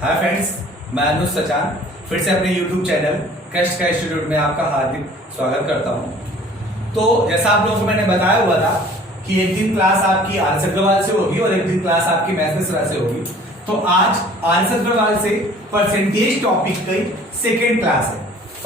Hi friends, मैं अनुज सचान फिर से अपने YouTube चैनल कष्ट का इंस्टीट्यूट में आपका हार्दिक स्वागत करता हूं। तो जैसा आप लोगों को मैंने बताया हुआ था कि एक दिन क्लास आपकी आर एस अग्रवाल से होगी और एक दिन क्लास आपकी मैथ मिश्रा से होगी। तो आज आर एस अग्रवाल से परसेंटेज टॉपिक की सेकेंड क्लास है।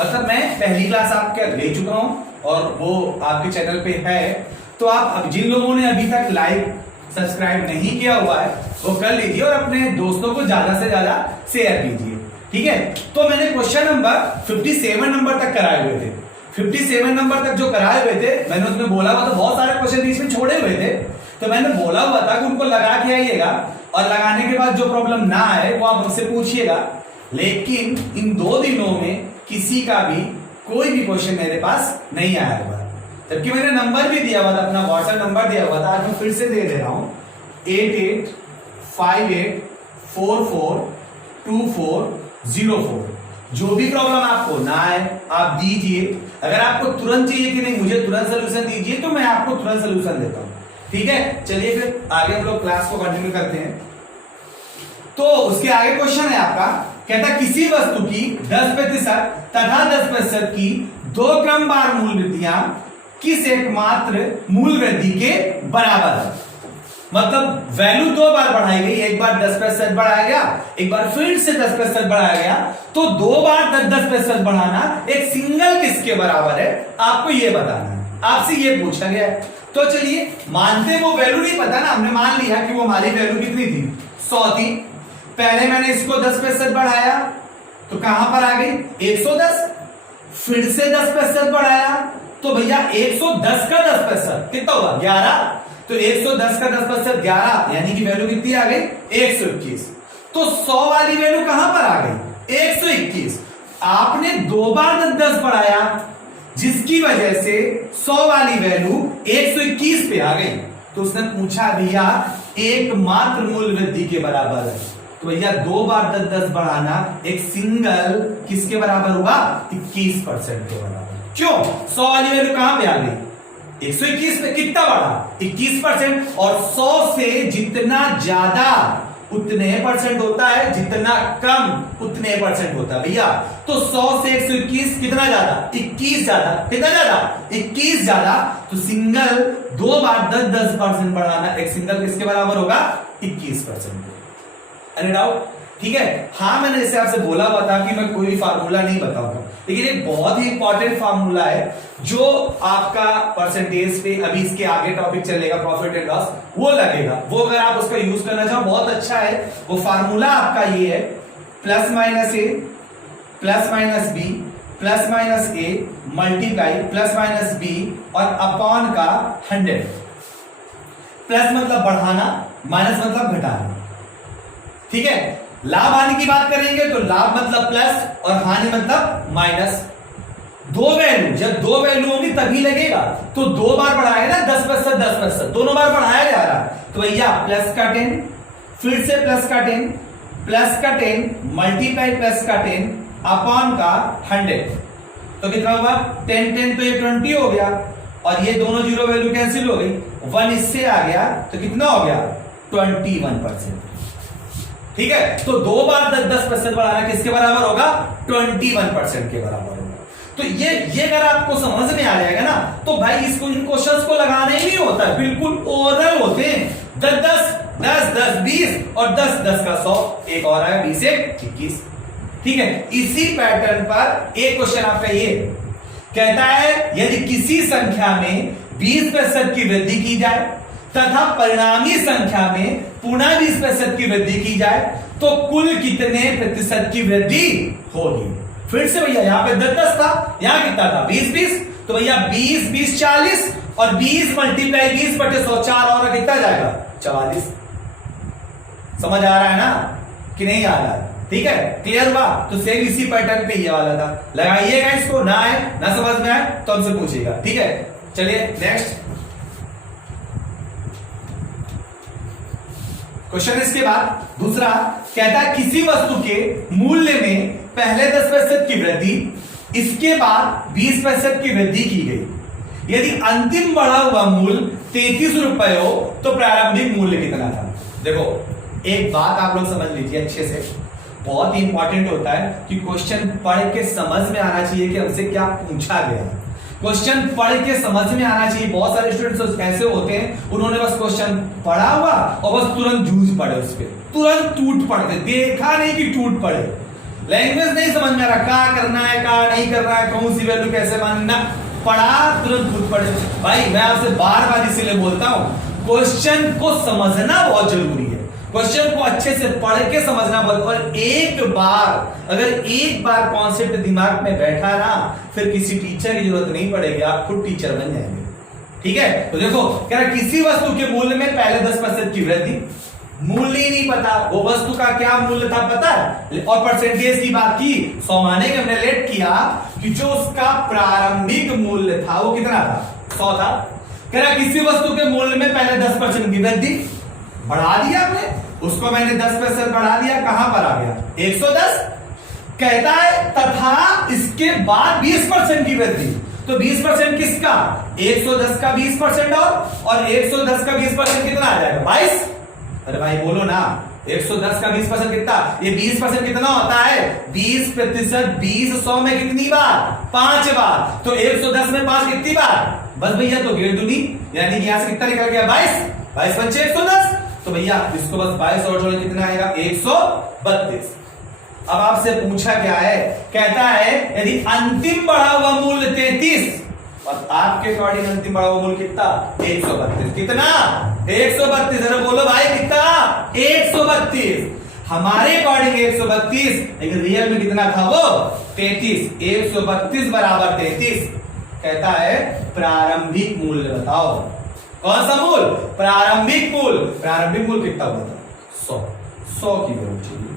मतलब मैं पहली क्लास आपके ले चुका हूं और वो आपके चैनल पे है। तो आप जिन लोगों ने अभी तक लाइक सब्सक्राइब नहीं किया हुआ है वो कर लीजिए और अपने दोस्तों को ज्यादा से ज्यादा शेयर कीजिए। ठीक है, तो मैंने क्वेश्चन नंबर 57 नंबर तक कराए हुए थे। 57 नंबर तक जो कराए हुए थे मैंने उसमें बोला हुआ तो बहुत सारे क्वेश्चन इसमें छोड़े हुए थे। तो मैंने बोला हुआ था कि उनको लगा के आइएगा और लगाने के बाद जो प्रॉब्लम ना आए वो आप हमसे पूछिएगा। लेकिन इन 2 दिनों में किसी का भी कोई भी क्वेश्चन मेरे पास नहीं आया हुआ, जबकि मैंने नंबर भी दिया हुआ था, अपना व्हाट्सएप नंबर दिया हुआ था। आज मैं फिर से दे रहा हूं 8858442404। जो भी प्रॉब्लम आपको ना आए आप दीजिए। अगर आपको तुरंत चाहिए कि नहीं मुझे तुरंत सोल्यूशन दीजिए तो मैं आपको तुरंत सोल्यूशन देता हूं। ठीक है, चलिए फिर आगे हम लोग क्लास को कंटिन्यू करते हैं। तो उसके आगे क्वेश्चन है आपका, कहता किसी वस्तु की 10% तथा 10% की 2 क्रमवार मूल वृद्धियां किस एकमात्र मूल वृद्धि के बराबर है। मतलब वैल्यू 2 बार बढ़ाई गई, एक बार 10% बढ़ाया गया, एक बार फिर से 10% बढ़ाया गया। तो 2 बार 10% बढ़ाना एक सिंगल किसके बराबर है आपको ये बताना है। आपसे ये पूछा गया है। तो चलिए मानते वो वैल्यू नहीं पता ना, हमने मान लिया कि वो हमारी वैल्यू कितनी थी 100 थी। पहले मैंने इसको 10% बढ़ाया तो कहां पर आ गई 110। फिर से 10% बढ़ाया तो भैया 110 का 10% कितना हुआ 11। तो 110 का 10% 11 यानी कि वैल्यू कितनी आ गई 121। तो 100 वाली वैल्यू कहां पर आ गई 121। आपने 2 बार 10 बढ़ाया जिसकी वजह से 100 वाली वैल्यू 121 पे आ गई। तो उसने पूछा भैया एकमात्र मूल वृद्धि के बराबर है। तो भैया 2 बार 10 बढ़ाना एक सिंगल किसके बराबर होगा 21% के बराबर। क्यों 100 वाली वैल्यू कहां पे आ गई 121 पे, कितना बढ़ा 21%। और 100 से जितना ज्यादा उतने परसेंट होता है, जितना कम उतने परसेंट होता है भैया। तो 100 से 121 कितना ज्यादा 21 ज्यादा, कितना ज्यादा 21 ज्यादा। तो सिंगल 2 बार 10% बढ़ाना एक सिंगल किसके बराबर होगा 21%। अरे डाउट ठीक है। हाँ मैंने इसे आपसे बोला हुआ था कि मैं कोई फार्मूला नहीं बताऊंगा, लेकिन एक बहुत ही इंपॉर्टेंट फार्मूला है जो आपका परसेंटेज पे अभी इसके आगे टॉपिक चलेगा प्रॉफिट एंड लॉस वो लगेगा। वो अगर आप उसका यूज करना चाहो बहुत अच्छा है। वो फार्मूला आपका ये है plus minus A plus minus B plus minus A multiply plus minus B और अपॉन का 100। प्लस मतलब बढ़ाना, माइनस मतलब घटाना। ठीक है, लाभ हानि की बात करेंगे तो लाभ मतलब प्लस और हानि मतलब माइनस। 2 वैल्यू, जब 2 वैल्यू होंगी तभी लगेगा। तो 2 बार बढ़ाया ना 10% दोनों बार बढ़ाया जा रहा है। तो भैया प्लस का 10 फिर से प्लस का 10 प्लस का 10 मल्टीप्लाई प्लस का 10 अपॉन का 100। तो कितना होगा 10 तो ये 20 हो गया और ये दोनों जीरो वैल्यू कैंसिल हो गई। 1 इससे आ गया तो कितना हो गया 21%। ठीक है, तो 2 बार 10% बढ़ाना किसके बराबर होगा 21% के बराबर होगा। तो ये अगर आपको समझ में आ जाएगा ना तो भाई इसको इन क्वेश्चंस को लगाना ही नहीं होता है, बिल्कुल ओरल होते हैं। 10 20 और 10 का 100। एक और आया 20 1 21। ठीक है, इसी पैटर्न पर एक क्वेश्चन आपका ये कहता है यदि किसी संख्या में 20% की वृद्धि की जाए तथा परिणामी संख्या में पुनः 20% की वृद्धि की जाए तो कुल कितने प्रतिशत की वृद्धि होगी। फिर से भैया यहां पे 10 था, यहां कितना था 20 तो भैया 20 40 और 20 मल्टीप्लाई 20/100 4 और कितना जाएगा 44। समझ आ रहा है ना कि नहीं आ रहा है। ठीक है, क्लियर हुआ। तो सेम इसी पैटर्न पे ये वाला था, लगाइएगा इसको, ना आए ना समझ में आए तो हमसे पूछिएगा। ठीक है, चलिए नेक्स्ट क्वेश्चन। इसके बाद दूसरा कहता है किसी वस्तु के मूल्य में पहले 10% की वृद्धि इसके बाद 20% की वृद्धि की गई। यदि अंतिम बढ़ा हुआ मूल्य 33 रुपए हो तो प्रारंभिक मूल्य कितना था। देखो एक बात आप लोग समझ लीजिए अच्छे से, बहुत ही इंपॉर्टेंट होता है कि क्वेश्चन पढ़ के समझ में आना चाहिए कि हमसे क्या पूछा गया। क्वेश्चन पढ़ के समझ में आना चाहिए। बहुत सारे स्टूडेंट्स ऐसे होते हैं, उन्होंने बस क्वेश्चन पढ़ा हुआ और बस तुरंत जूझ पड़े, उस पर तुरंत टूट पड़ते, देखा नहीं कि टूट पड़े, लैंग्वेज नहीं समझ में आ रहा, क्या करना है क्या नहीं करना है, कौन सी वैल्यू कैसे मानना, पढ़ा तुरंत टूट पड़े। भाई मैं आपसे बार बार इसीलिए बोलता हूं, क्वेश्चन को समझना बहुत जरूरी है, क्वेश्चन को अच्छे से पढ़ के समझना बहुत। और एक बार अगर एक बार कॉन्सेप्ट दिमाग में बैठा ना, फिर किसी टीचर की जरूरत नहीं पड़ेगी, आप खुद टीचर बन जाएंगे। ठीक है, तो देखो कह रहा किसी वस्तु के मूल्य में पहले 10% की वृद्धि, मूल्य ही नहीं पता, वो वस्तु का क्या मूल्य था पता है, और परसेंटेज की बात की, 100 माने के हमने लेट किया कि जो उसका प्रारंभिक मूल्य था वो कितना था, 100 था। कह रहा किसी वस्तु के मूल्य में पहले 10% की वृद्धि, बढ़ा दिया आपने, उसको मैंने 10% बढ़ा दिया, कहां पर आ गया 110। कहता है तथा इसके बाद 20% की वृद्धि, तो 20% किसका, 110 का 20% और 110 का 20% कितना आ जाएगा 22। अरे भाई बोलो ना, 110 का 20% कितना, ये 20% कितना होता है, 20%, 20 100 में कितनी बार, 5 बार, तो 110 में 5 कितनी बार, बस भैया तो गेट दूनी, यानी कि यहां से कितना निकल गया 22, 22 बच्चे 110, तो भैया इसको बस 22 और जोड़े कितना आएगा 132। अब आपसे पूछा क्या है, कहता है यदि अंतिम बढ़ा हुआ मूल्य 33 और आपके अकॉर्डिंग अंतिम बढ़ा हुआ मूल्य कितना 132, कितना 132, अरे बोलो भाई कितना 132, हमारे अकॉर्डिंग 132, लेकिन रियल में कितना था वो 33, 132 बराबर 33। कहता है प्रारंभिक मूल्य बताओ, कौन सा मूल, प्रारंभिक मूल, प्रारंभिक मूल कितना हुआ था 100 की वैल्यू चाहिए,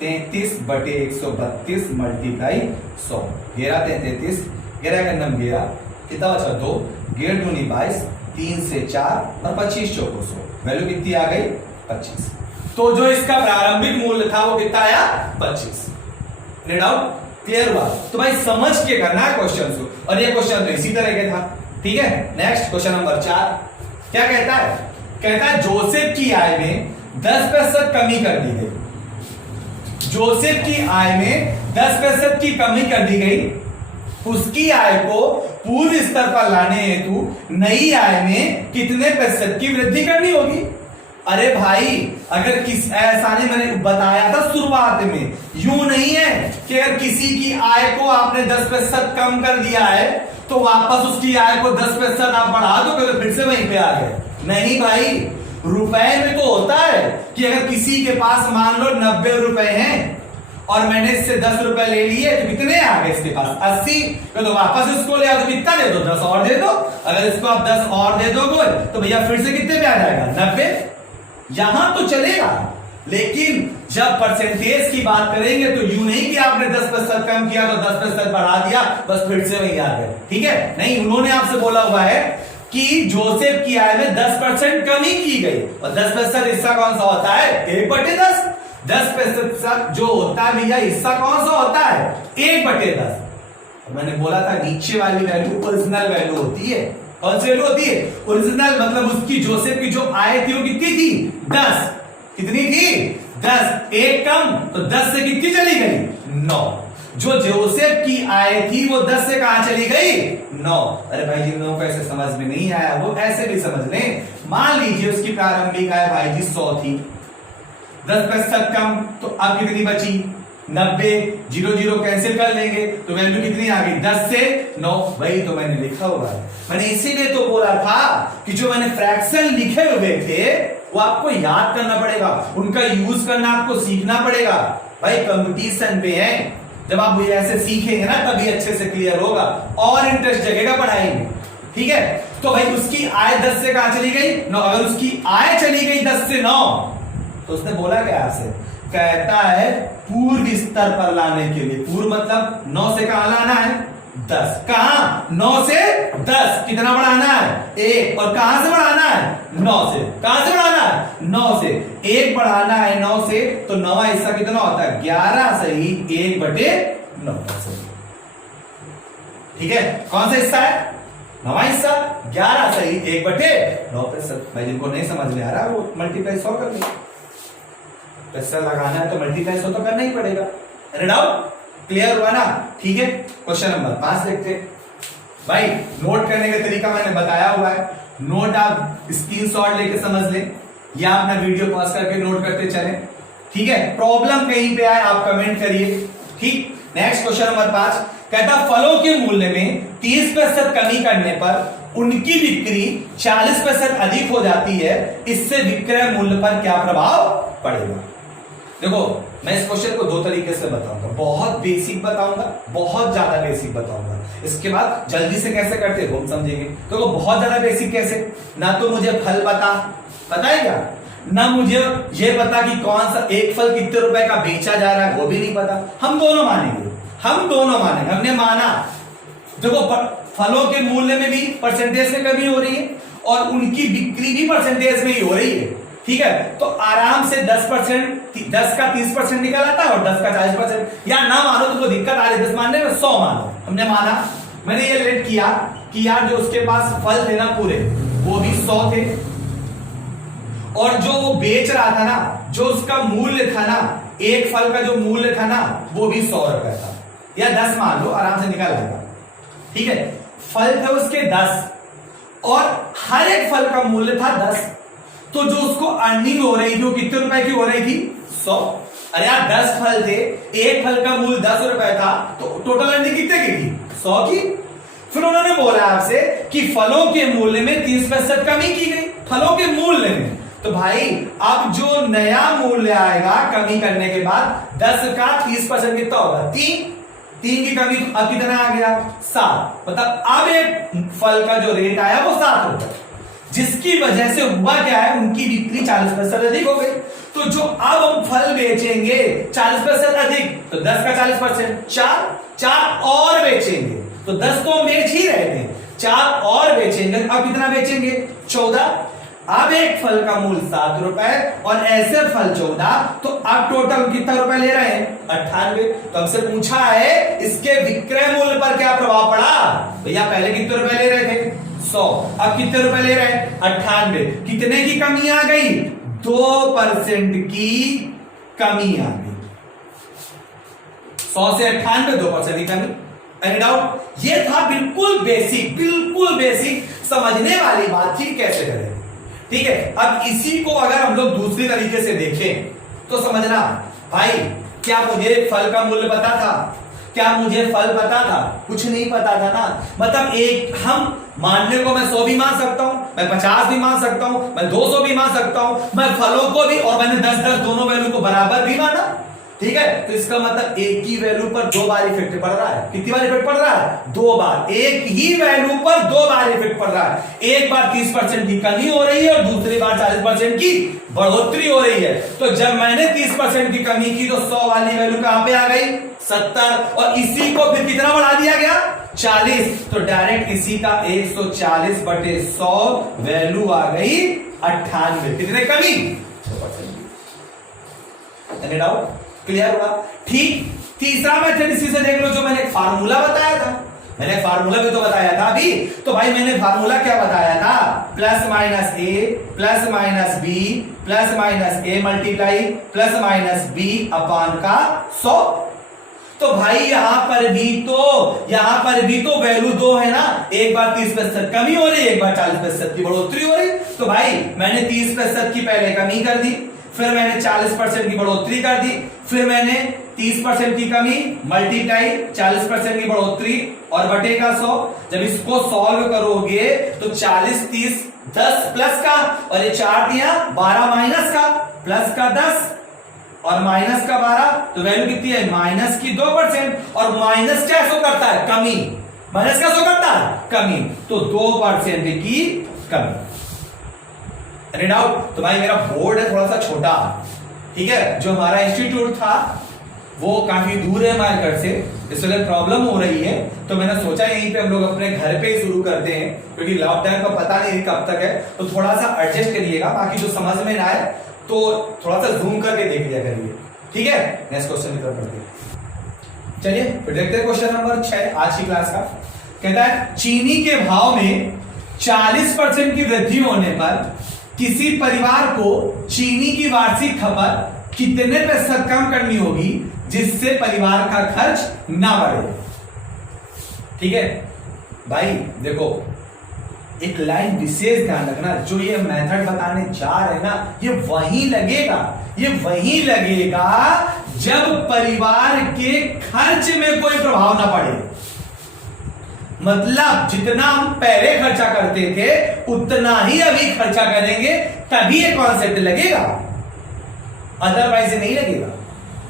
33/132 मल्टीप्लाई 100, 11 33, 11 का नम 11, कितना बचा 2, 11 दूनी 22, 3 से 4 और 25 चौको 100, वैल्यू कितनी आ गई 25। तो जो इसका प्रारंभिक मूल्य था वो कितना आया 25। डाउट क्लियर हुआ, तो भाई समझ के करना है क्वेश्चन को, और ये क्वेश्चन तो इसी तरह के था। ठीक है, नेक्स्ट क्वेश्चन नंबर 4 क्या कहता है, कहता है जोसेफ की आय में 10% कमी कर दी गई, जोसेफ की आय में 10% की कमी कर दी गई, उसकी आय को पूर्व स्तर पर लाने हेतु नई आय में कितने प्रतिशत की वृद्धि करनी होगी। अरे भाई अगर किस, ऐसा नहीं मैंने बताया था शुरुआत में, यूं नहीं है कि अगर किसी की आय को आपने 10% कम कर दिया है तो वापस उसकी आय को 10% आप बढ़ा दो तो फिर से वहीं पे आ गए, नहीं भाई, रुपए में तो होता है कि अगर किसी के पास मान लो 90 रुपए हैं और मैंने इससे 10 रुपए ले लिए तो कितने आ गए इसके पास 80, तो वापस इसको ले आओ तो कितना दे दो 10 और दे दो, अगर इसको आप 10 और दे दोगे तो भैया फिर से कितने पे आ जाएगा 90, यहां तो चलेगा। लेकिन जब परसेंटेज की बात करेंगे तो यूं नहीं कि आपने 10% कम किया तो 10% बढ़ा दिया बस फिर से वही आ गए, ठीक है, नहीं, उन्होंने आपसे बोला हुआ है कि जोसेफ की आय में 10% कमी की गई, और 10% हिस्सा कौन सा होता है 1/10, 10% जो होता है भैया हिस्सा कौन सा होता है 1/10। मैंने बोला था नीचे वाली वैल्यू ओरिजिनल वैल्यू होती है, कौन सी वैल्यू होती है ओरिजिनल, मतलब उसकी जोसेफ की जो आय थी वो कितनी थी 10, कितनी थी 10, एक कम तो 10 से कितनी चली गई 9, जो जोसेफ की आय थी वो 10 से कहां चली गई 9। अरे भाई जिन लोगों को ऐसे समझ में नहीं आया वो ऐसे भी समझ लें, मान लीजिए उसकी प्रारंभिक आय भाई जी 100 थी, 10% कम तो अब कितनी बची 90, 0 0 कैंसिल कर लेंगे तो वैल्यू कितनी आ गई 10 से 9, वही तो मैंने लिखा हुआ है, मैंने इसीलिए तो बोला था कि जो मैंने फ्रैक्शन लिखे हुए थे वो आपको याद करना पड़ेगा, उनका यूज करना आपको सीखना पड़ेगा। भाई कंपटीशन पे है, जब आप ऐसे सीखेंगे ना तभी अच्छे से क्लियर होगा और इंटरेस्ट जगेगा पढ़ाई में, ठीक है। तो भाई उसकी आय 10 से कहां चली गई 9, अगर उसकी आय चली गई 10 से 9 तो उसने बोला क्या आपसे, कहता है पूर्व स्तर पर लाने के लिए, पूर्व मतलब 9 से कहां लाना है 10, कहां 9 से 10, कितना बढ़ाना है 1, और कहां से बढ़ाना है 9 से, कहां से बढ़ाना है 9 से, 1 बढ़ाना है 9 से, तो 9वां हिस्सा कितना होता है 11 सही 1/9, ठीक है, कौन सा हिस्सा है 9वां हिस्सा 11 सही 1/9। भाई जिनको नहीं समझ में आ रहा वो मल्टीप्लाई 100 कर लीजिए, प्लस लगाना है तो मल्टीप्लाई तो करना ही पड़ेगा। डाउट क्लियर हुआ ना? ठीक है, क्वेश्चन नंबर 5 देखते हैं। भाई नोट करने का तरीका मैंने बताया हुआ है, नोट आप स्क्रीनशॉट लेके समझ लें या अपना वीडियो पॉज करके नोट करते चलें। ठीक है, प्रॉब्लम कहीं पे आए आप कमेंट करिए। ठीक, नेक्स्ट क्वेश्चन नंबर 5 कहता फलों के मूल्य में 30% कमी करने पर उनकी बिक्री 40% अधिक हो जाती है, इससे विक्रय मूल्य पर क्या प्रभाव पड़ेगा? देखो मैं इस क्वेश्चन को दो तरीके से बताऊंगा, बहुत बेसिक बताऊंगा, बहुत ज्यादा बेसिक बताऊंगा। इसके बाद जल्दी से कैसे करते हो हम समझेंगे। तो बहुत ज्यादा बेसिक कैसे, ना तो मुझे फल पता है क्या, ना मुझे ये पता कि कौन सा एक फल कितने रुपए का बेचा जा रहा है वो भी नहीं पता। हम दोनों मानेंगे। हमने माना देखो फलों के मूल्य में भी परसेंटेज में कमी हो रही है और उनकी बिक्री भी परसेंटेज में ही हो रही है। ठीक है, तो आराम से 10% 10 का 30% निकल आता है और 10 का 40%, या ना मानो तो कोई दिक्कत आ रही है 10 मानने में 100 मानो। हमने माना, मैंने ये लेट किया कि यार जो उसके पास फल थे ना पूरे वो भी 100 थे और जो वो बेच रहा था ना, जो उसका मूल्य था ना, एक फल का जो मूल्य था ना वो भी 100 रुपए था, या 10 मान लो, आराम से निकल आएगा। ठीक है, फल थे उसके 10 और हर एक फल का मूल्य था 10, तो जो उसको अर्निंग हो रही थी वो कितने रुपए की हो रही थी? 100। अरे यार 10 फल थे, एक फल का मूल्य 10 रुपए था, तो टोटल अर्निंग कितने की थी? 100 की। फिर उन्होंने बोला आपसे कि फलों के मूल्य में 30% कमी की गई, फलों के मूल्य में। तो भाई अब जो नया मूल्य आएगा कमी करने के बाद 10 का 30% कितना होगा? 3 की कमी अब कितना आ गया? 7। मतलब अब एक फल का जो रेट आया वो 7 होगा, जिसकी वजह से हुआ क्या है, उनकी बिक्री 40% अधिक हो गई। तो जो अब हम फल बेचेंगे 40% अधिक, तो 10 का 40% 4 और बेचेंगे, तो 10 तो हम बेच ही रहे थे, 4 और बेचेंगे। अब कितना बेचेंगे? 14। अब एक फल का मूल्य 7 रुपए और ऐसे फल 14, तो अब टोटल कितना रुपए ले रहे हैं? 98। तो हमसे पूछा है इसके विक्रय मूल्य पर क्या प्रभाव पड़ा? भैया पहले कितने रुपए ले रहे थे? 100, अब कितने रुपए ले रहे हैं? 98। कितने की कमी आ गई? 2% की कमी आ गई। 100 से 98 2% की कमी। Any doubt? ये था बिल्कुल बेसिक समझने वाली बात थी, कैसे करें। ठीक है, अब इसी को अगर हम लोग दूसरी तरीके से देखें तो समझना भाई, क्या मुझे फल का मूल्य पता था? क्या मुझे फल पता था? कुछ नहीं पता था ना। मतलब एक हम मानने को मैं 100 भी मान सकता हूं, मैं 50 भी मान सकता हूं, मैं 200 भी मान सकता हूं, मैं फलों को भी, और मैंने 10 दोनों वैल्यू को बराबर भी माना। ठीक है, तो इसका मतलब एक ही वैल्यू पर 2 बार इफेक्ट पड़ रहा है। कितनी बार इफेक्ट पड़ रहा है? 2 बार। एक ही वैल्यू पर 2 बार इफेक्ट पड़ रहा है। एक बार 30% की कमी हो रही है और दूसरी बार 40% की बढ़ोतरी हो रही है। तो जब मैंने 30% की कमी की तो 100 वाली वैल्यू कहां पे आ गई? 70, और इसी को फिर कितना बढ़ा दिया गया? 40। तो डायरेक्ट इसी का 140/100 वैल्यू आ गई 98। कितने कमी? 6%। डाउट क्लियर हुआ? ठीक, तीसरा मेथड इसी से देख लो, जो मैंने फार्मूला बताया था। मैंने फार्मूला भी तो बताया था अभी। तो भाई मैंने फार्मूला क्या बताया था? Plus minus A plus minus B plus minus A multiply plus minus B upon का 100। तो भाई यहां पर भी तो वैल्यू 2 है ना। एक बार 30% कमी हो रही है, एक बार 40% की बढ़ोतरी हो रही। तो भाई मैंने 30% की पहले कमी कर दी, फिर मैंने 40% की बढ़ोतरी कर दी, फिर मैंने 30% की कमी मल्टीप्लाई 40% की बढ़ोतरी और बटे का 100। जब इसको सॉल्व करोगे तो 40 30 10 प्लस का, और ये 4 दिया 12 माइनस का, प्लस का 10 और माइनस का 12, तो वैल्यू कितनी है? माइनस की 2%। और माइनस क्या शो करता है? कमी। माइनस क्या शो करता है? कमी। तो 2% की कमी। Any doubt? तो भाई मेरा बोर्ड है थोड़ा सा छोटा, ठीक है, जो हमारा इंस्टीट्यूट था वो काफी दूर है हमारे घर से, इस वजह प्रॉब्लम हो रही है। तो मैंने सोचा यहीं पे हम लोग अपने घर पे ही शुरू करते हैं, क्योंकि लॉकडाउन का पता नहीं कब तक है। तो थोड़ा सा एडजस्ट करिएगा, बाकी जो समझ में ना आए तो थोड़ा सा जूम करके देख लिया करिए। ठीक है, नेक्स्ट क्वेश्चन की तरफ बढ़ते हैं। चलिए फिर देखते हैं क्वेश्चन नंबर 6 आज की क्लास का। कहता है चीनी के भाव में 40% की वृद्धि होने पर किसी परिवार को चीनी की वार्षिक खपत कितने प्रतिशत कम करनी होगी जिससे परिवार का खर्च ना बढ़े। ठीक है भाई, देखो एक लाइन विशेष ध्यान रखना, जो ये मेथड बताने जा रहे हैं ना, ये वही लगेगा जब परिवार के खर्च में कोई प्रभाव ना पड़े। मतलब जितना हम पहले खर्चा करते थे उतना ही अभी खर्चा करेंगे, तभी ये कॉन्सेप्ट लगेगा, अदरवाइज नहीं लगेगा।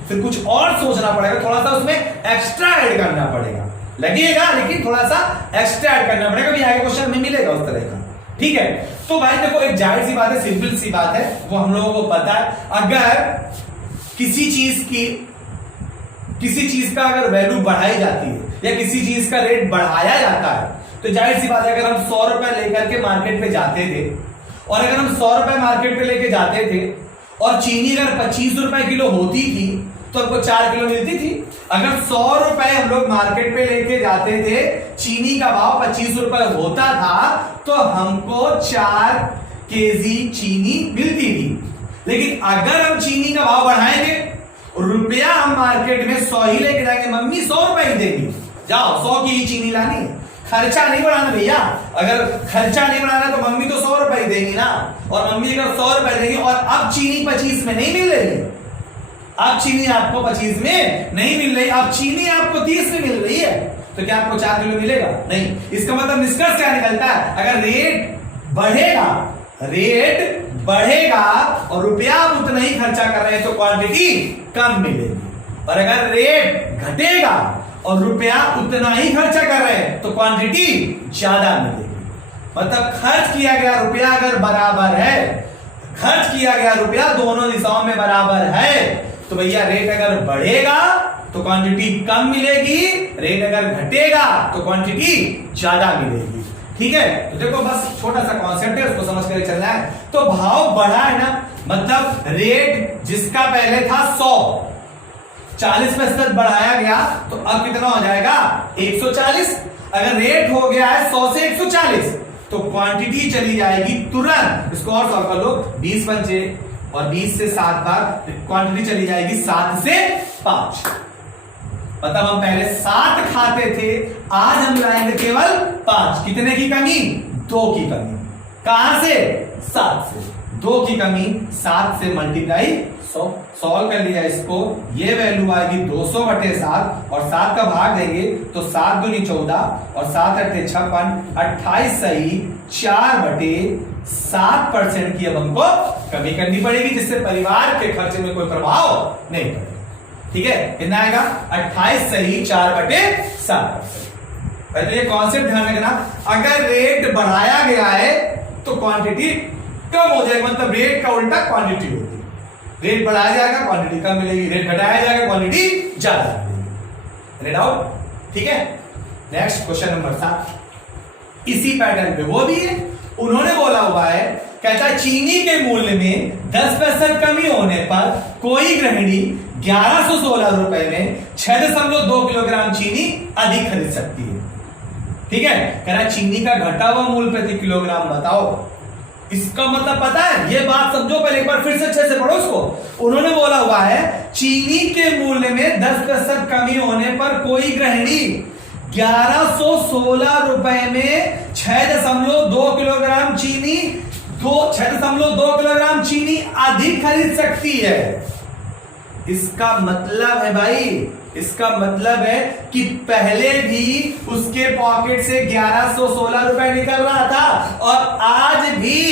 फिर कुछ और सोचना पड़ेगा, थोड़ा सा उसमें एक्स्ट्रा ऐड करना पड़ेगा। लगेगा लेकिन थोड़ा सा एक्स्ट्रा ऐड करना पड़ेगा, भी आगे क्वेश्चन में मिलेगा उस तरह का। ठीक है, तो भाई देखो एक जाहिर सी बात है, सिंपल सी बात है, वो हम लोगों को पता है। अगर किसी चीज का अगर वैल्यू बढ़ाई जाती है या किसी चीज का रेट बढ़ाया जाता है, तो जाहिर सी बात है अगर हम 100 रुपए लेकर के मार्केट पे जाते थे, और अगर हम 100 रुपए मार्केट पे लेके जाते थे और चीनी अगर 25 रुपए किलो होती थी तो हमको 4 किलो मिलती थी। अगर 100 रुपए हम लोग मार्केट पे लेके जाते थे, चीनी का भाव 25 रुपए होता था, तो हमको 4 केजी चीनी मिलती थी। लेकिन अगर हम चीनी का भाव बढ़ाएंगे, रुपया हम मार्केट में 100 ही लेके जाएंगे, मम्मी 100 रुपए ही देगी, जाओ 100 की ही चीनी लानी, खर्चा नहीं बढ़ाना भैया। अगर खर्चा नहीं बढ़ाना तो मम्मी तो 100 रुपए ही देगी ना, और मम्मी अगर 100 रुपए देगी और अब चीनी 25 में नहीं मिल रही, अब चीनी आपको 25 में नहीं मिल रही, अब चीनी आपको 30 में मिल रही है, तो क्या आपको 4 किलो मिलेगा? नहीं। इसका मतलब निष्कर्ष क्या निकलता है? अगर रेट बढ़ेगा और रुपया आप उतना ही खर्चा कर रहे हैं तो क्वांटिटी कम मिलेगी, और अगर रेट घटेगा और रुपया उतना ही खर्चा कर रहे हैं तो क्वांटिटी ज्यादा मिलेगी। मतलब खर्च किया गया रुपया अगर बराबर है, खर्च किया गया रुपया दोनों दिशाओं में बराबर है, तो भैया रेट अगर बढ़ेगा तो क्वांटिटी कम मिलेगी, रेट अगर घटेगा तो क्वांटिटी ज्यादा मिलेगी। ठीक है, तो देखो बस छोटा सा कॉन्सेप्ट है, उसको समझ कर चलना है। तो भाव बढ़ा है ना, मतलब रेट जिसका पहले था 100, 40% बढ़ाया गया, तो अब कितना हो जाएगा? 140। अगर रेट हो गया है 100 से 140, तो क्वांटिटी चली जाएगी तुरंत, इसको और सॉल्व कर लो, 20 पंचे और 20 से 7 बार, क्वांटिटी चली जाएगी 7 से 5। मतलब हम पहले 7 खाते थे, आज हम लाएंगे केवल 5। कितने की कमी? 2 की कमी। कहां से? 7 से। 2 की कमी 7 से मल्टीप्लाई 100। सॉल्व कर लिया इसको, ये वैल्यू आएगी 200/7 और 7 का भाग देंगे तो 7 दूनी 14 और 7 अट्ठे 56, 28 सही 4/7% की अब हमको कमी करनी पड़ेगी, जिससे परिवार के खर्चे में कोई प्रभाव नहीं पड़ेगा। ठीक है, कितना आएगा? 28 सही 4/7%। तो ये कॉन्सेप्ट ध्यान रखना, अगर रेट बढ़ाया गया है तो क्वांटिटी कम हो जाएगी, मतलब रेट का उल्टा क्वांटिटी होगी। रेट बढ़ाया जाएगा क्वांटिटी कम मिलेगी, रेट घटाया जाएगा क्वांटिटी ज्यादा मिलेगी। Red out? ठीक है, नेक्स्ट क्वेश्चन नंबर 7 इसी पैटर्न पे, वो भी है, उन्होंने बोला हुआ है, कहता है चीनी के मूल्य में 10% कमी होने पर कोई गृहिणी 1116 रुपए में 6.2 किलोग्राम चीनी अधिक खरीद सकती है। ठीक है, कह रहा है चीनी का घटा हुआ मूल्य प्रति किलोग्राम बताओ। इसका मतलब पता है, ये बात समझो पहले, एक बार फिर से अच्छे से पढ़ो इसको। उन्होंने बोला हुआ है चीनी के मूल्य में 10% कमी होने पर कोई गृहिणी 1116 रुपए में 6.2 किलोग्राम चीनी 6.2 किलोग्राम चीनी अधिक खरीद सकती है। इसका मतलब है भाई, इसका मतलब है कि पहले भी उसके पॉकेट से 1116 रुपए निकल रहा था, और आज भी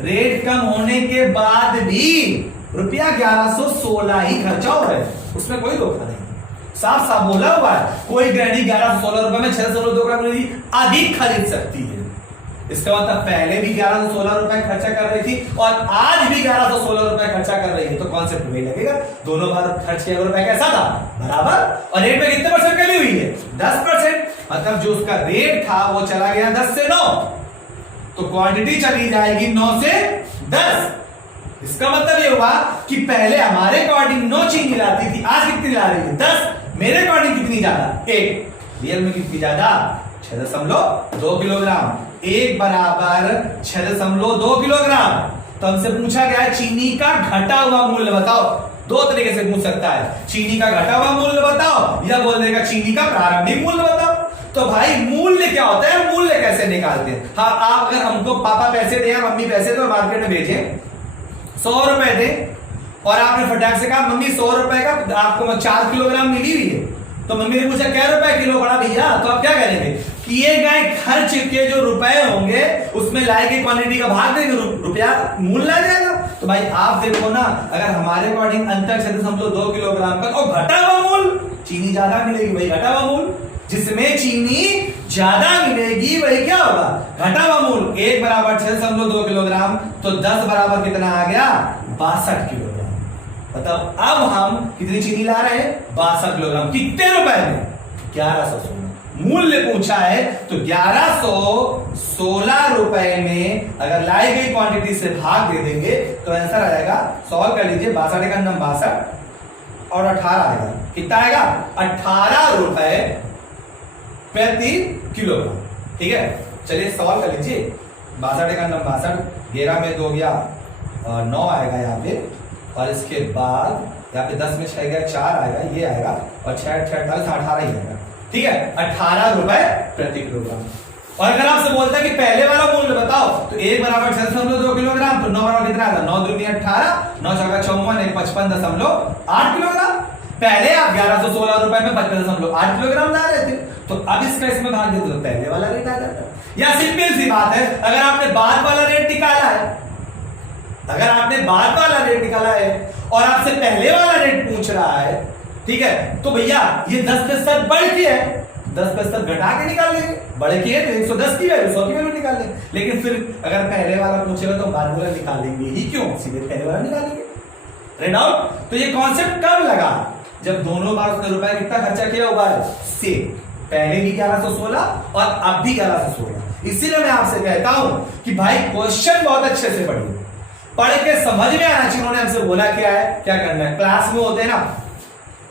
रेट कम होने के बाद भी रुपया 1116 ही खर्चा हो रहा है, उसमें कोई धोखा नहीं। साफ साफ बोला हुआ है, कोई गृहिणी 1116 रुपए में 6.2 किलोग्राम अधिक खरीद सकती है। इसका मतलब पहले भी 1116 रुपए खर्चा कर रही थी और आज भी 1116 रुपए खर्चा कर रही है, तो कॉन्सेप्ट वही लगेगा। दोनों बार खर्च किया रुपए कैसा था? बराबर। और रेट में कितने परसेंट कमी हुई है? 10%। मतलब जो उसका रेट था वो चला गया 10 से 9, तो क्वांटिटी चली जाएगी 9 से 10। इसका मतलब ये हुआ कि पहले हमारे अकॉर्डिंग 9 चीनी लाती थी, आज कितनी ला रही है? 10। मेरे अकॉर्डिंग कितनी ज्यादा? 1। रियल में कितनी ज्यादा? 6.2 किलोग्राम। 1 बराबर 6.2 किलोग्राम। तो हमसे पूछा गया चीनी का घटा हुआ मूल्य बताओ। दो तरीके से पूछ सकता है, चीनी का घटा हुआ मूल्य बताओ या बोल देगा चीनी का प्रारंभिक मूल्य बताओ। तो भाई मूल्य क्या होता है, मूल्य कैसे निकालते हैं। हाँ, आप अगर हमको पापा पैसे दे या मम्मी पैसे दे और मार्केट में बेचे 100 रुपए दे और आपने फटाक से कहा मम्मी 100 रुपए का आपको 4 किलोग्राम मिली हुई है, तो मम्मी ने पूछा क्या रुपए किलो बड़ा भैया, तो आप क्या करेंगे, किए गए खर्च के जो रुपए होंगे उसमें लाई गई क्वांटिटी का भाग देंगे, रुपया मूल्य आ जाएगा। तो भाई आप देखो ना, अगर हमारे अकॉर्डिंग अंतर क्षेत्र समझो 2 किलोग्राम का, और घटा हुआ मूल्य चीनी ज्यादा मिलेगी, वही घटा हुआ मूल्य, जिसमें चीनी ज्यादा मिलेगी वही क्या होगा, घटा हुआ मूल्य। 1 बराबर 6 समझो 2 किलोग्राम, तो 10 बराबर कितना आ गया, 62 किलोग्राम। मतलब अब हम कितनी चीनी ला रहे हैं, 62 किलोग्राम, कितने रुपए में, 1116। मूल्य पूछा है तो 1116 रुपए में अगर लाई गई क्वांटिटी से भाग दे देंगे तो आंसर आ जाएगा, सॉल्व कर लीजिए, 62 का नंबर 62 और 18 आएगा, कितना आएगा, 18 रुपए प्रति किलोग्राम। ठीक है, चलिए सॉल्व कर लीजिए, 62 का नंबर 62, 11 में 2 गया 9 आएगा यहाँ पे, और इसके बाद यहाँ पे 10 में 6 गया 4 आएगा, ये आएगा, और 6 18 ही आएगा। ठीक है, 18 रुपए प्रति किलोग्राम। और अगर आपसे बोलता है कि पहले वाला मूल्य बताओ, तो 1 बराबर 6.2 किलोग्राम, तो 9 बराबर कितना आएगा, 9 दूनी 18, 9 चौका 54, 55.8 किलोग्राम। पहले आप 1116 रुपए में 55.8 किलोग्राम ला रहे थे, तो अब इसका इसमें भाग देते तो पहले वाला रेट आ जाता। या सिंपल सी बात है, अगर आपने बाद वाला रेट निकाला है, अगर आपने बाद वाला रेट निकाला है और आपसे पहले वाला रेट पूछ रहा है, ठीक है, तो भैया ये 10% बढ़ के है, 10% घटा के निकाल लेंगे, बढ़ के है तो 110 की वैल्यू 100 की वैल्यू निकाल लेंगे। लेकिन फिर अगर पहले वाला पूछेगा तो बाद वाला निकाल लेंगे ही क्यों, सीधे पहले वाला निकालेंगे। Red out. तो ये कॉन्सेप्ट कब लगा, जब दोनों बार उसने रुपए कितना खर्चा किया हुआ है, सेम, पहले भी 1116 और अब भी 1116। इसीलिए मैं आपसे कहता हूं कि भाई क्वेश्चन बहुत अच्छे से पढ़िए, पढ़ के समझ में आना चाहिए। उन्होंने हमसे बोला क्या है, क्या करना है। क्लास में होते हैं ना,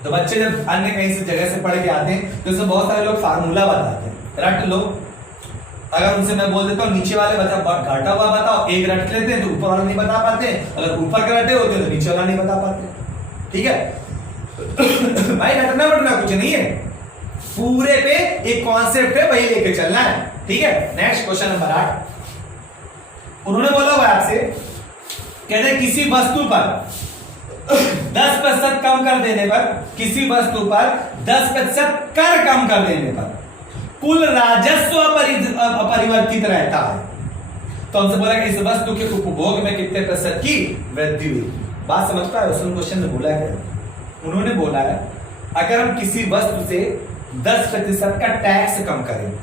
तो बच्चे जब अन्य कहीं से जगह से पढ़ के आते हैं तो उसमें बहुत सारे लोग फार्मूला बताते हैं, रट लो। अगर उनसे मैं बोल देता हूँ नीचे वाले बच्चा घटा हुआ बताओ, एक रट लेते हैं तो ऊपर वाला नहीं बता पाते, अगर ऊपर के रटे होते हैं तो नीचे वाला नहीं बता पाते। ठीक है भाई, रटना बटना कुछ नहीं है, पूरे पे एक कॉन्सेप्ट है, वही लेके चलना है। ठीक है, नेक्स्ट क्वेश्चन नंबर 8। उन्होंने बोला हुआ आपसे, कहते हैं किसी वस्तु पर 10% कम कर देने पर, किसी वस्तु पर 10% कर कम कर देने पर कुल राजस्व अपरिवर्तित रहता है। तो हमसे बोला कि इस वस्तु के उपभोग में कितने प्रतिशत की वृद्धि हुई। बात समझ पाए, उस क्वेश्चन में बोला क्या, उन्होंने बोला है अगर हम किसी वस्तु से 10% का टैक्स कम करेंगे,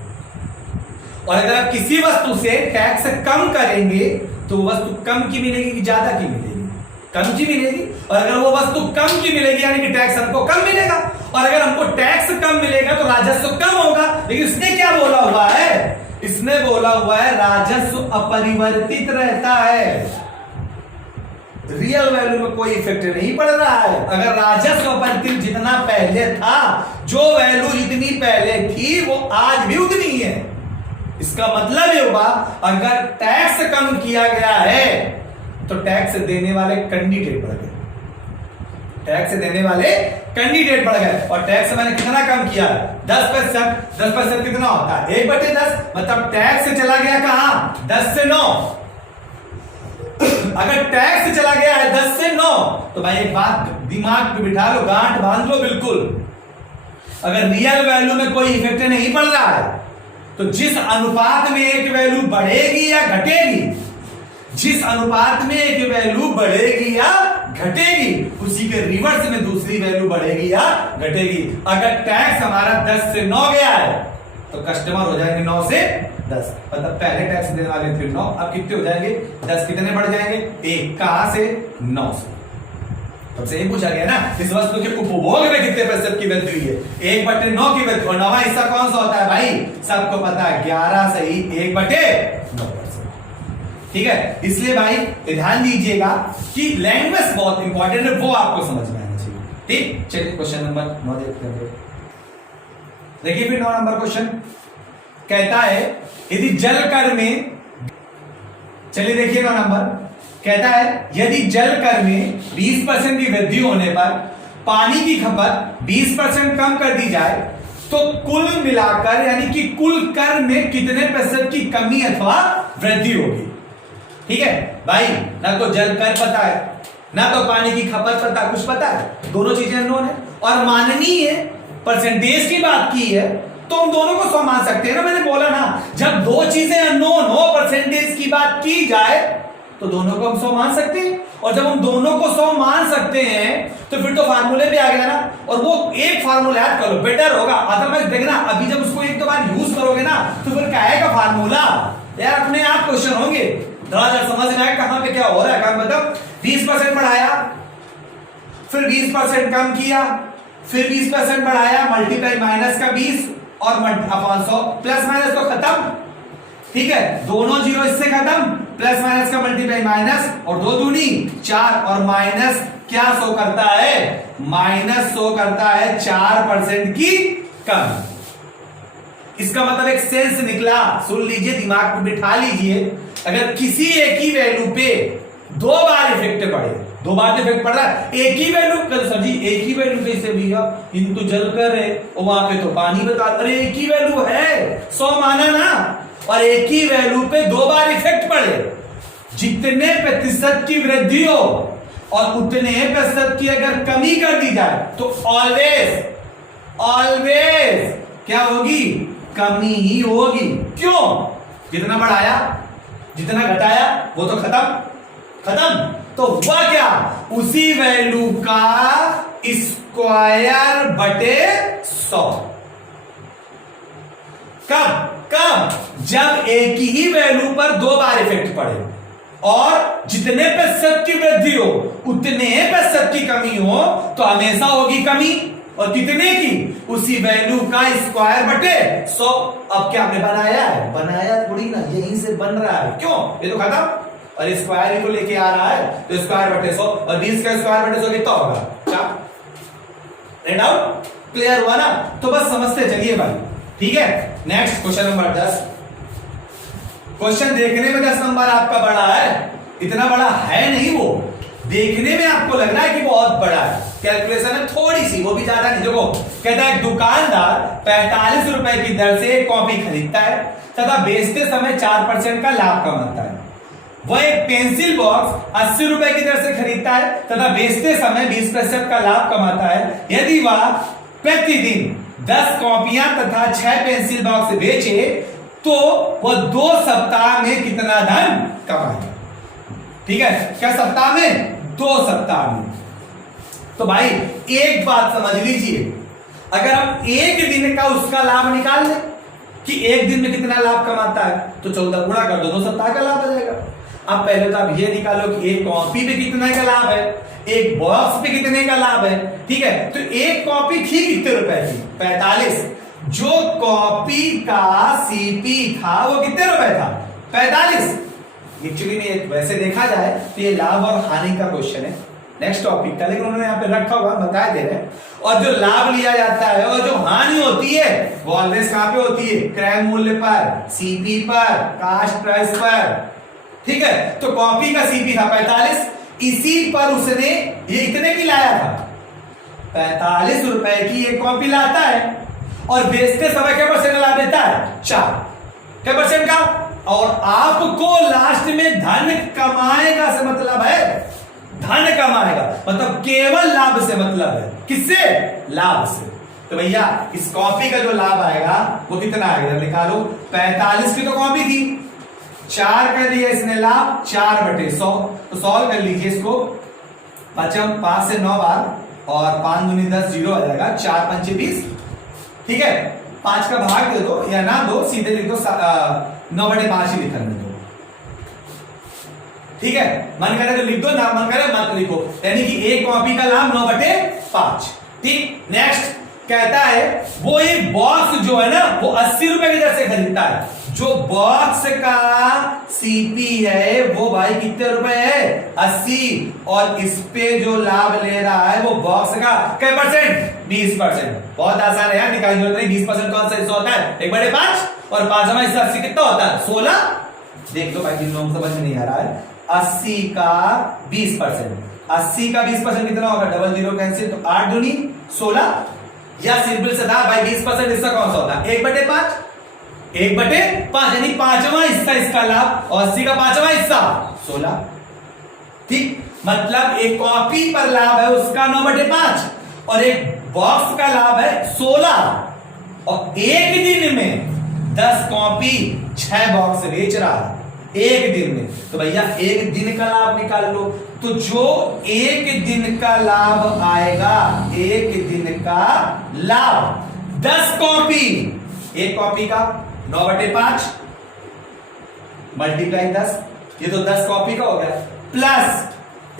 और अगर आप किसी वस्तु से टैक्स कम करेंगे तो वस्तु कम की मिलेगी कि ज्यादा की मिलेगी, कम की मिलेगी। और अगर वो वस्तु कम की मिलेगी यानी कि टैक्स हमको कम मिलेगा, और अगर हमको टैक्स कम मिलेगा तो राजस्व कम होगा। लेकिन इसने क्या बोला हुआ है, इसने बोला हुआ है राजस्व अपरिवर्तित रहता है, रियल वैल्यू में कोई इफेक्ट नहीं पड़ रहा है। अगर राजस्व अपरिवर्तित जितना पहले था, जो वैल्यू जितनी पहले थी वो आज भी उतनी है। इसका मतलब ये हुआ अगर टैक्स कम किया गया है तो टैक्स देने वाले कैंडिडेट बढ़ गए, टैक्स देने वाले कैंडिडेट बढ़ गए। और टैक्स मैंने कितना कम किया, 10%। 10% कितना होता है, 1/10, मतलब टैक्स चला गया कहां, 10 से 9। अगर टैक्स चला गया है 10 से 9, तो भाई एक बात दिमाग पे बिठा लो, गांठ बांध लो बिल्कुल, अगर रियल वैल्यू में कोई इफेक्ट नहीं पड़ रहा है तो जिस अनुपात में एक वैल्यू बढ़ेगी या घटेगी, जिस अनुपात में एक वैल्यू बढ़ेगी या घटेगी, उसी के रिवर्स में दूसरी वैल्यू बढ़ेगी या घटेगी। अगर टैक्स हमारा 10 से 9 गया है तो कस्टमर हो जाएंगे 9 से 10, मतलब पहले टैक्स देने वाले थे 9, अब कितने हो जाएंगे, 10 कितने बढ़ जाएंगे, 1, कहां से, 9 से। तब से ये पूछा गया ना, इस वस्तु के उपभोग में कितने प्रतिशत की वृद्धि हुई है, 1/9 की वृद्धि। और 9वां हिस्सा कौन सा होता है भाई, सबको पता है, 11 से ही 1/9%। ठीक है, इसलिए भाई ध्यान दीजिएगा कि लैंग्वेज बहुत इंपॉर्टेंट है, वो आपको समझ में आना चाहिए। ठीक, चलिए क्वेश्चन नंबर 9 देखते हैं। देखिए फिर 9 नंबर क्वेश्चन कहता है, यदि जल कर में, चलिए देखिए 9 नंबर, कहता है यदि जल कर में 20% की वृद्धि होने पर पानी की खपत 20% कम कर दी जाए तो कुल मिलाकर यानी कि कुल कर में कितने प्रतिशत की कमी अथवा वृद्धि होगी। ठीक है भाई, ना तो जल कर पता है ना तो पानी की खपत पता, कुछ पता है, दोनों चीजें अननोन है और माननीय परसेंटेज की बात की है तो हम दोनों को 100 मान सकते हैं ना। मैंने बोला ना, जब दो चीजें अननोन हो परसेंटेज की बात की जाए तो दोनों को हम 100 मान सकते हैं, और जब हम दोनों को 100 मान सकते हैं तो फिर तो फार्मूले पे आ गया ना, और वो एक फार्मूला याद कर लो, बेटर होगा। अदरवाइज देखना अभी जब उसको एक दो बार यूज करोगे ना तो फिर क्या आएगा फार्मूला, यार अपने आप क्वेश्चन होंगे। धड़ाधड़ समझ में आए कहां पे क्या हो रहा है। काम मतलब 20% बढ़ाया, फिर 20% कम किया, फिर 20% बढ़ाया, मल्टीप्लाई माइनस का 20 और अपॉन 100, प्लस माइनस तो खत्म। ठीक है, दोनों जीरो इससे खत्म, प्लस माइनस का मल्टीप्लाई माइनस और 2 दूनी 4 और माइनस क्या शो करता है, माइनस शो करता है 4% की कमी। इसका मतलब एक सेंस निकला, सुन लीजिए, दिमाग में बिठा लीजिए। अगर किसी एक ही वैल्यू पे 2 बार इफेक्ट पड़े, 2 बार इफेक्ट पड़ रहा है, एक ही वैल्यू कर सर जी, एक ही वैल्यू कैसे भैया, इन तो जल कर है और वहां पे तो पानी बता, अरे एक ही वैल्यू है, 100 माना ना, और एक ही वैल्यू पे 2 बार इफेक्ट पड़े, जितने प्रतिशत की वृद्धि हो और उतने प्रतिशत की अगर कमी कर दी जाए तो ऑलवेज ऑलवेज क्या होगी, कमी ही होगी। क्यों, जितना बढ़ाया जितना घटाया वो तो खत्म, तो हुआ क्या, उसी वैल्यू का स्क्वायर बटे 100। कब जब एक ही वैल्यू पर 2 बार इफेक्ट पड़े और जितने प्रतिशत की वृद्धि हो उतने प्रतिशत की कमी हो तो हमेशा होगी कमी, और कितने की, उसी वैल्यू का स्क्वायर बटे 100। अब क्या हमने बनाया थोड़ी ना, यहीं से बन रहा है। क्यों, ये तो खत्म, और स्क्वायर ही तो लेके आ रहा है, तो स्क्वायर बटे 100 और 20 का स्क्वायर बटे 100 कितना होगा, 4। डाउट क्लियर हुआ ना, तो बस समझते चलिए भाई। ठीक है, नेक्स्ट क्वेश्चन नंबर 10। क्वेश्चन देखने में 10 नंबर आपका बड़ा है, इतना बड़ा है नहीं, वो देखने में आपको लग रहा है कि बहुत बड़ा है, कैलकुलेशन है थोड़ी सी, वो भी ज्यादा नहीं। देखो, कहता है दुकानदार 45 रुपए की दर से एक कॉपी खरीदता है तथा बेचते समय 4% का लाभ कमाता है। वह एक पेंसिल बॉक्स 80 रुपए की दर से खरीदता है तथा बेचते समय 20% का लाभ कमाता है। यदि वह प्रतिदिन 10 कॉपियां तथा 6 पेंसिल बॉक्स बेचे तो वह 2 सप्ताह में कितना धन कमाएगा। ठीक है, क्या सप्ताह में, 2 सप्ताह में। तो भाई एक बात समझ लीजिए, अगर हम एक दिन का उसका लाभ निकाल लें कि एक दिन में कितना लाभ कमाता है तो 14 गुणा कर दो, 2 सप्ताह का लाभ आ जाएगा। अब पहले तो आप ये निकालो कि एक कॉपी पे कितने का लाभ है, एक बॉक्स पे कितने का लाभ है। ठीक है, तो एक कॉपी थी कितने रुपए की, 45। जो कॉपी का सीपी था वो कितने रुपए था, 45। एक्चुअली में वैसे देखा जाए तो ये लाभ और हानि का क्वेश्चन है नेक्स्ट टॉपिक का, लेकिन उन्होंने यहाँ पे रखा हुआ बता दे रहे हैं। और जो लाभ लिया जाता है और जो हानि होती है वो ऑलवेज कहां पे होती है, क्रय मूल्य पर, सीपी पर, कास्ट प्राइस पर। ठीक है, तो कॉपी का सीपी था 45, इसी पर उसने ये इतने की लाया था, 45 रुपए की एक कॉपी लाता है और बेचते समय क्या परसेंट लाभ देता है, 4। क्या परसेंट का, और आपको लास्ट में धन कमाएगा से मतलब है, धन कमाएगा मतलब केवल लाभ से मतलब है, किससे, लाभ से। तो भैया इस कॉपी का जो लाभ आएगा वो कितना आएगा, निकालो। 45 की तो कॉपी थी, 4 कर दिया इसने लाभ, 4/100। तो सॉल्व कर लीजिए इसको, 5 से 9 बार और 5 दूनी 10, 0 आ जाएगा, 4 पंचे 20। ठीक है, 5 का भाग दे दो या ना दो, सीधे लिख दो 9/5 ही लिखने दो। ठीक है, मन करे तो लिख दो, ना मन करे मत लिखो, यानी कि एक कॉपी का लाभ 9/5। ठीक, नेक्स्ट कहता है वो एक बॉक्स जो है ना वो 80 रुपए की दर से खरीदता है। जो बॉक्स का सीपी है वो भाई कितने रुपए है, 80, और इस पे जो लाभ ले रहा है वो बॉक्स का क्या परसेंट, 20%। बहुत आसान है यार, निकालने की जरूरत नहीं। 20% कौन सा हिस्सा होता है, 1/5, और 5वां हिस्सा 80 कितना होता है, 16। देख लो भाई जिन लोगों को समझ नहीं आ रहा है, 80 का 20%। 80 का 20% कितना होगा? डबल जीरो कैंसिल, तो 8 दूनी 16, या सिंपल से था भाई 20% हिस्सा कौन सा होता है? 1/5, 1/5 यानी पांचवा हिस्सा इसका लाभ, और 80 का पांचवा हिस्सा 16। ठीक, मतलब एक कॉपी पर लाभ है उसका 9/5 और एक बॉक्स का लाभ है 16, और एक दिन में 10 कॉपी 6 बॉक्स बेच रहा है एक दिन में। तो भैया एक दिन का लाभ निकाल लो। तो जो एक दिन का लाभ आएगा, एक दिन का लाभ 10 कॉपी, एक कॉपी का 9/5 मल्टीप्लाई 10, ये तो 10 कॉपी का हो गया, प्लस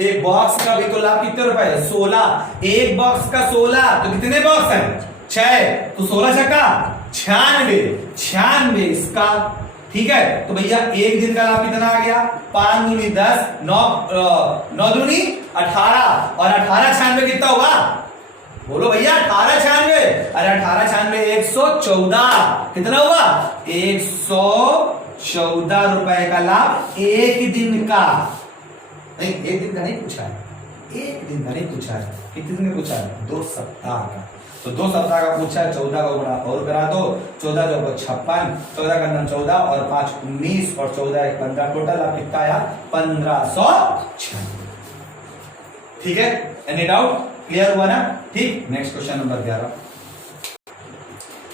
एक बॉक्स का भी तो लाभ कितने रुपए है? 16। एक बॉक्स का 16, तो कितने बॉक्स हैं? 6, तो 16 छक्का 96 इसका। ठीक है, तो भैया एक दिन का लाभ कितना आ गया? 5 दूनी 10, 9 दूनी 18, और 18 96 कितना हुआ? बोलो भैया 18 96, अरे 18 96 114, कितना हुआ? 114 रुपए का लाभ एक दिन का। नहीं, एक दिन का नहीं पूछा है, एक दिन का नहीं पूछा है, कितने दिन का पूछा है? 2 सप्ताह का। तो 2 सप्ताह का पूछा है, 14 का गुणा और करा दो, 14 जो 56, 14 का नाम 14 और 5 19 और 14 1 15, टोटल आप कितना आया? 1596। ठीक है, एनी डाउट? क्लियर हुआ ना? ठीक, नेक्स्ट क्वेश्चन नंबर 11।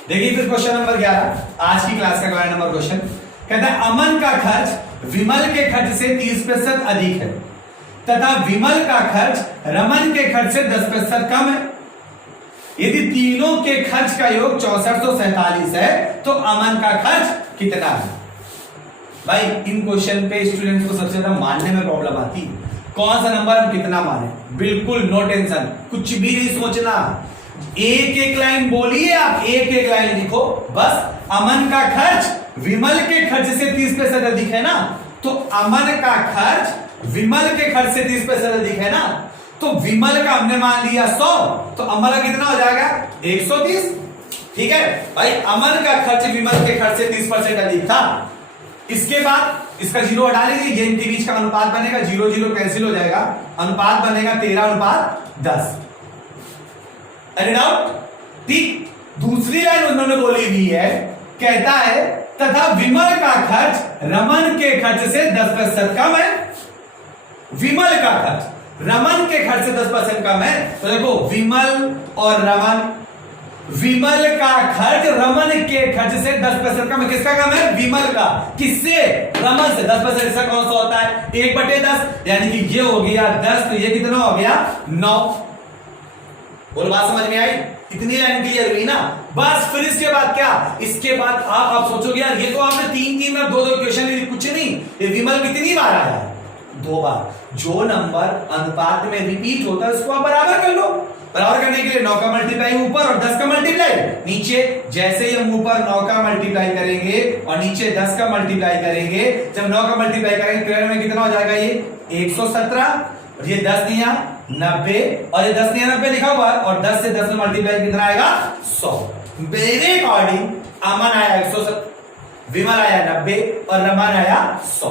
देखिए फिर क्वेश्चन नंबर 11 आज की क्लास का 11 नंबर क्वेश्चन कहता है अमन का खर्च विमल के खर्च से 30% अधिक है तथा विमल का खर्च रमन के खर्च से 10% कम है। यदि तीनों के खर्च का योग 6447 है तो अमन का खर्च कितना है? भाई इन क्वेश्चन पे स्टूडेंट्स को सबसे ज्यादा मानने में प्रॉब्लम आती है, कौन सा नंबर हम कितना माने। बिल्कुल नो टेंशन, कुछ भी नहीं सोचना, एक एक लाइन बोलिए, आप एक एक लाइन लिखो बस। अमन का खर्च विमल के खर्च से 30% अधिक है ना, तो अमन का खर्च विमल के खर्च से 30% अधिक है ना, तो विमल का हमने मान लिया 100, तो अमन का कितना हो जाएगा? 130। ठीक है भाई, अमन का खर्च विमल के खर्च से 30% अधिक था। इसके बाद इसका 0 हटा लीजिए, ये इनके बीच का अनुपात बनेगा, 0 0 कैंसिल हो जाएगा, अनुपात बनेगा 13:10। अरे डाउट? ठीक, दूसरी लाइन उन्होंने बोली हुई है, कहता है तथा विमल का खर्च रमन के खर्च से 10% कम है। विमल का खर्च रमन के खर्च से 10% कम है, तो देखो विमल और रमन, विमल का खर्च रमन के खर्च से 10% कम है। किसका कम है? विमल का। किससे? रमन से। 10% इसका कौन सा होता है? 1/10, यानी कि ये हो गया 10, तो ये कितना हो गया? 9। बोल बात समझ में आई? इतनी लाइन क्लियर हुई ना? बस फिर इसके बाद क्या? इसके बाद आप सोचोगे यार ये तो आपने 3 और 2 क्वेश्चन, कुछ नहीं, ये विमल कितनी बार आया है? 2 बार। जो नंबर अनुपात में रिपीट होता है उसको आप बराबर कर लो। बराबर करने के लिए 9 का मल्टीप्लाई ऊपर और 10 का मल्टीप्लाई नीचे। जैसे ही हम ऊपर 9 का मल्टीप्लाई करेंगे और नीचे 10 का मल्टीप्लाई करेंगे, जब 9 का मल्टीप्लाई करेंगे तो में कितना हो जाएगा? ये 117, और ये 10 दिया 90, और ये 10 दिया 90 लिखा हुआ है, और 10 से 10 में मल्टीप्लाई कितना आएगा? 100। मेरे अकॉर्डिंग अमन आया 170, विमल आया 90 और रमन आया 100।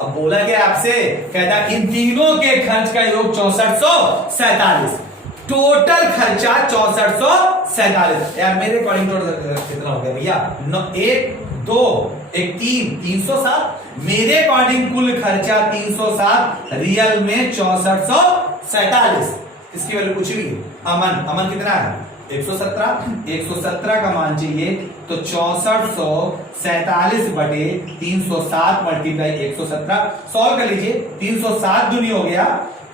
अब बोला क्या आपसे? कहता इन तीनों के खर्च का योग 6447, टोटल खर्चा 6447। यार मेरे अकॉर्डिंग टोटल कितना हो गया भैया? 1 2 1 3 307। मेरे अकॉर्डिंग कुल खर्चा 307, रियल में 6447। इसकी वैल्यू कुछ भी। अमन कितना है? 117 का मान चाहिए, तो 6447 बटे 307 मल्टीप्लाई 117 सॉल्व कर लीजिए। 307 दूनी हो गया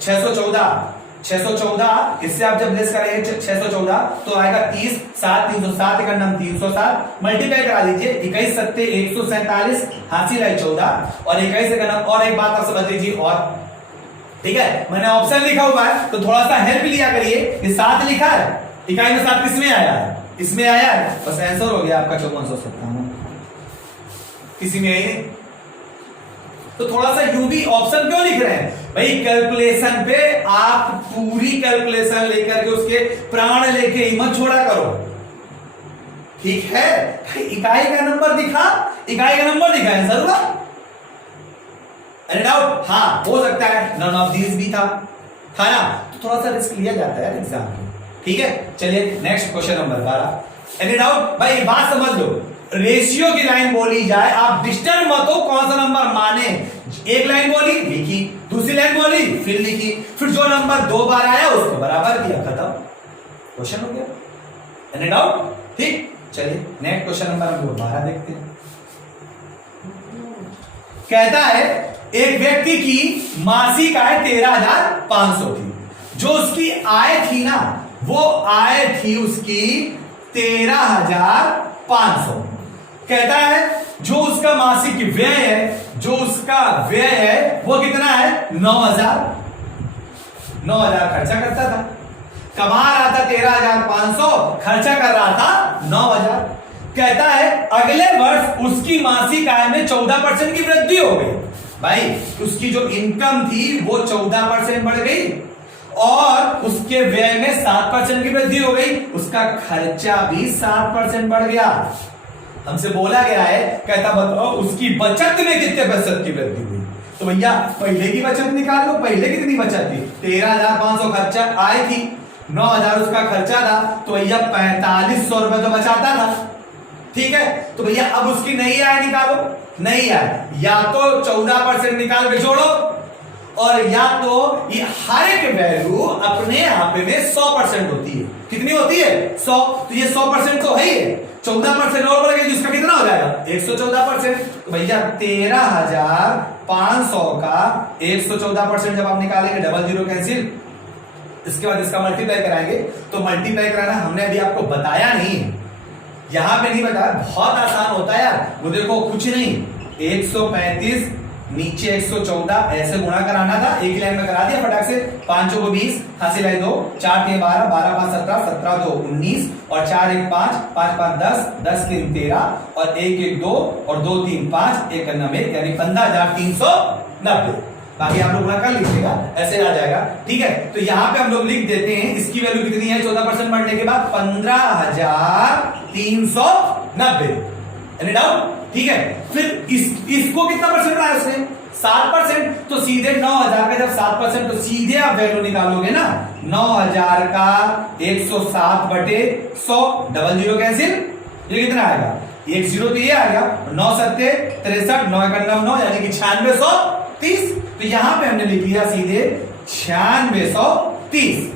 614, 614 इससे आप जब लेस करेंगे 614 तो आएगा 30, 7 307 का नाम 307 मल्टीप्लाई करा दीजिए। 21 7 147 हासिल है 14, और 21 का नाम। और एक बात आप समझ लीजिए, और ठीक है मैंने ऑप्शन लिखा हुआ है तो थोड़ा सा हेल्प लिया करिए। ये 7 लिखा है, इकाई में 7 किसमें आया है? इसमें आया है, बस आंसर हो गया आपका 5457। किसी में आई नहीं, तो थोड़ा सा यूं भी ऑप्शन क्यों लिख रहे हैं भाई? कैलकुलेशन पे आप पूरी कैलकुलेशन लेकर के उसके प्राण लेके हिम्मत छोड़ा करो, ठीक है? इकाई का नंबर दिखा, इकाई का नंबर दिखा आंसर हुआ। Any doubt? हाँ हो सकता है नन ऑफ दीज भी था ना, तो थोड़ा सा रिस्क लिया जाता है एग्जाम में। ठीक है, चलिए next question number 12। Any doubt? भाई बात समझ लो, रेशियो की लाइन बोली जाए, आप डिस्टर्ब मत हो कौन सा नंबर माने। एक लाइन बोली लिखी, दूसरी लाइन बोली फिर लिखी, फिर जो नंबर 2 बार आया उसको बराबर किया, खत्म, क्वेश्चन हो गया। Any doubt? ठीक, चलिए नेक्स्ट क्वेश्चन नंबर हम लोग 12 देखते हैं। कहता है एक व्यक्ति की मासिक आय 13,500 थी, जो उसकी आय थी ना, वो आय थी उसकी 13,500। कहता है जो उसका मासिक व्यय है, जो उसका व्यय है वो कितना है? 9,000। 9,000 खर्चा करता था, कमा रहा था 13,500, खर्चा कर रहा था 9,000। कहता है अगले वर्ष उसकी मासिक आय में 14% की वृद्धि हो गई। भाई उसकी जो इनकम थी वो 14% बढ़ गई और उसके व्यय में 7% की वृद्धि हो गई, उसका खर्चा भी 7% बढ़ गया। हमसे बोला गया है, कहता बताओ उसकी बचत में कितने प्रतिशत की वृद्धि हुई। तो भैया पहले की बचत निकाल लो, पहले कितनी बचत थी? 13,500 खर्चा आय थी, 9,000 उसका खर्चा था, तो भैया 4,500 रुपए तो बचाता था। ठीक है, तो भैया अब उसकी नई आय निकालो। नई आय या तो 14% निकाल के जोड़ो, और या तो ये हर एक वैल्यू अपने आप में 100% होती है। कितनी होती है? 100। तो ये 100% तो है ही है, 14% और बढ़ गई, जिसका कितना हो जाएगा? 114%। तो भैया 13,500 का 114% जब आप निकालेंगे, डबल जीरो कैंसिल, इसके बाद इसका मल्टीप्लाई कराएंगे। तो मल्टीप्लाई कराना हमने अभी आपको बताया नहीं है, यहां पे नहीं बताया, बहुत आसान होता है यार। वो देखो कुछ नहीं, 135 नीचे 114 ऐसे गुणा कराना था, एक ही लाइन में करा दिया फटाक से। 5 चौको 20, हासिल लाई 2, 4 3 12, 12 5 17, 17 2 19, और 4 1 5, 5 5 10, 10 3 13, और 1 1 2, और 2 3 5, 1 9, यानी 15,390। बाकी आप लोग गुणा कर लीजिएगा, ऐसे आ जाएगा। ठीक है, तो यहां पे हम लोग लिख देते हैं इसकी वैल्यू कितनी है 14% बढ़ने के बाद? 15,390। Any doubt? ठीक है, फिर इसको कितना परसेंट बढ़ाया उसने? 7%। तो सीधे 9,000 का जब 7%, तो सीधे आप वैल्यू निकालोगे ना, 9,000 का 107 बटे 100, डबल जीरो कैंसिल, ये कितना आएगा? 1 0 तो ये आ गया, 9 7 63, 9 1 9, यानी कि 9630। तो यहां पे हमने लिख लिया सीधे 9630।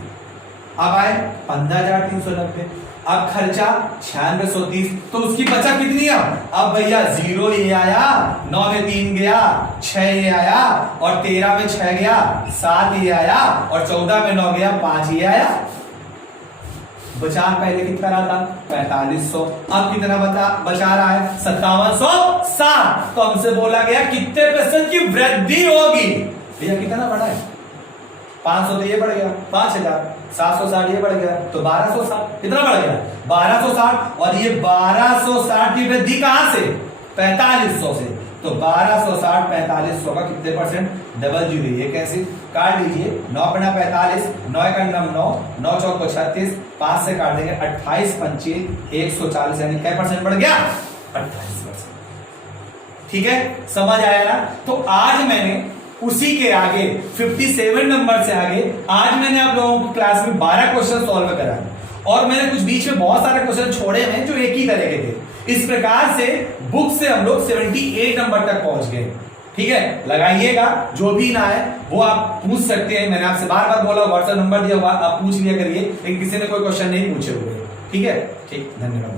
अब आए 15,390, अब खर्चा 9630, तो उसकी बचत कितनी है? अब भैया 0 ये आया, 9 में 3 गया, 6 ये आया, और 13 में 6 गया, 7 ये आया, और 14 में 9 गया, 5 ये आया। बचा पहले कितना रहा था? 4500। अब कितना बचा रहा है? 5760। तो हमसे बोला गया कितने % की वृद्धि होगी। भैया कितना बढ़ा है? 500 तो ये बढ़ गया, 5,000, 760 ये बढ़ गया, तो 1260। कितना बढ़ गया? 1260। और ये 1260 की वृद्धि कहां से? 4500 से। तो 1260 4500 का कितने %? डबल जीरो, ये कैसे काट लीजिए, 9 × 45, 9 × 9, 9 चौको 36, 5 से काट देंगे 28 पंचे 140, यानी क्या % बढ़ गया? 28%। ठीक है, समझ आया ना? तो आज मैंने उसी के आगे 57 नंबर से आगे आज मैंने आप लोगों की क्लास में 12 क्वेश्चन सॉल्व कराए, और मैंने कुछ बीच में बहुत सारे क्वेश्चन छोड़े हैं जो एक ही तरह के थे। इस प्रकार से बुक से हम लोग 78 नंबर तक पहुंच गए। ठीक है, लगाइएगा, जो भी ना है वो आप पूछ सकते हैं। मैंने आपसे बार बार बोला, व्हाट्सएप नंबर दिया हुआ, आप पूछ लिया करिए, लेकिन किसी ने कोई क्वेश्चन नहीं पूछे हुए। ठीक है, ठीक, धन्यवाद।